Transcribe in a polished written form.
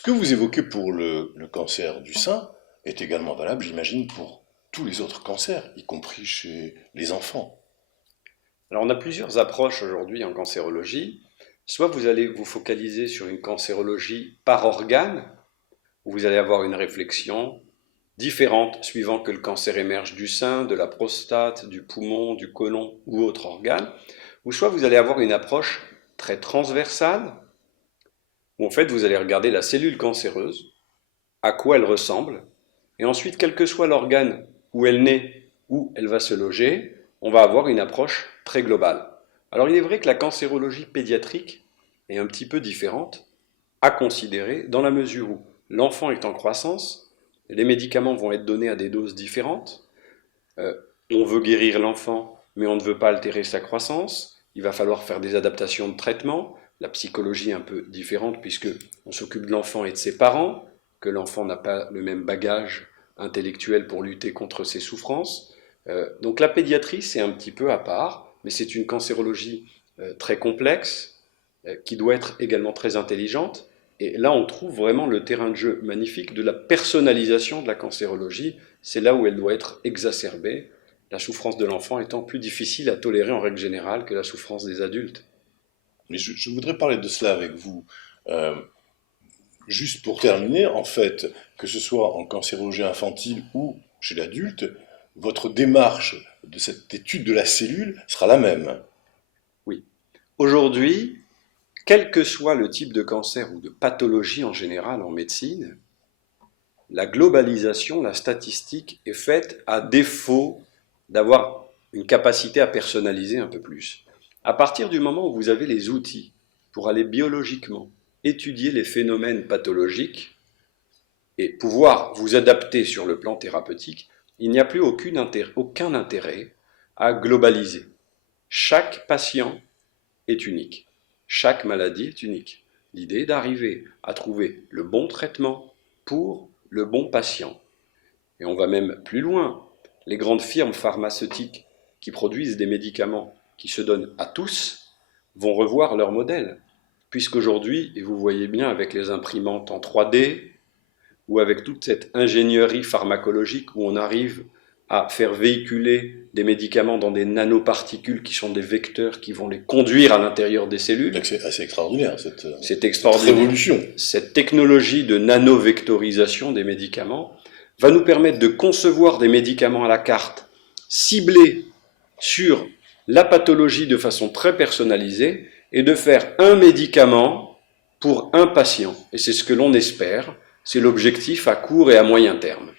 Ce que vous évoquez pour le cancer du sein est également valable, j'imagine, pour tous les autres cancers, y compris chez les enfants. Alors on a plusieurs approches aujourd'hui en cancérologie. Soit vous allez vous focaliser sur une cancérologie par organe, où vous allez avoir une réflexion différente suivant que le cancer émerge du sein, de la prostate, du poumon, du côlon ou autre organe, ou soit vous allez avoir une approche très transversale, où en fait vous allez regarder la cellule cancéreuse, à quoi elle ressemble, et ensuite, quel que soit l'organe où elle naît, où elle va se loger, on va avoir une approche très globale. Alors il est vrai que la cancérologie pédiatrique est un petit peu différente à considérer dans la mesure où l'enfant est en croissance, les médicaments vont être donnés à des doses différentes, euh, on veut guérir l'enfant, mais on ne veut pas altérer sa croissance, il va falloir faire des adaptations de traitement, la psychologie est un peu différente puisque on s'occupe de l'enfant et de ses parents, que l'enfant n'a pas le même bagage intellectuel pour lutter contre ses souffrances. Donc la pédiatrie, c'est un petit peu à part, mais c'est une cancérologie très complexe, qui doit être également très intelligente. Et là, on trouve vraiment le terrain de jeu magnifique de la personnalisation de la cancérologie. C'est là où elle doit être exacerbée, la souffrance de l'enfant étant plus difficile à tolérer en règle générale que la souffrance des adultes. Mais je voudrais parler de cela avec vous. Euh, Juste pour terminer, en fait, que ce soit en cancérologie infantile ou chez l'adulte, votre démarche de cette étude de la cellule sera la même. Oui. Aujourd'hui, quel que soit le type de cancer ou de pathologie en général en médecine, la globalisation, la statistique est faite à défaut d'avoir une capacité à personnaliser un peu plus. À partir du moment où vous avez les outils pour aller biologiquement étudier les phénomènes pathologiques et pouvoir vous adapter sur le plan thérapeutique, il n'y a plus aucun intérêt à globaliser. Chaque patient est unique. Chaque maladie est unique. L'idée est d'arriver à trouver le bon traitement pour le bon patient. Et on va même plus loin. Les grandes firmes pharmaceutiques qui produisent des médicaments qui se donnent à tous vont revoir leur modèle. Puisqu'aujourd'hui, et vous voyez bien avec les imprimantes en 3D, ou avec toute cette ingénierie pharmacologique où on arrive à faire véhiculer des médicaments dans des nanoparticules qui sont des vecteurs qui vont les conduire à l'intérieur des cellules. C'est assez extraordinaire, C'est cette extraordinaire. révolution. Cette technologie de nanovectorisation des médicaments va nous permettre de concevoir des médicaments à la carte, ciblés sur la pathologie de façon très personnalisée, et de faire un médicament pour un patient. Et c'est ce que l'on espère, c'est l'objectif à court et à moyen terme.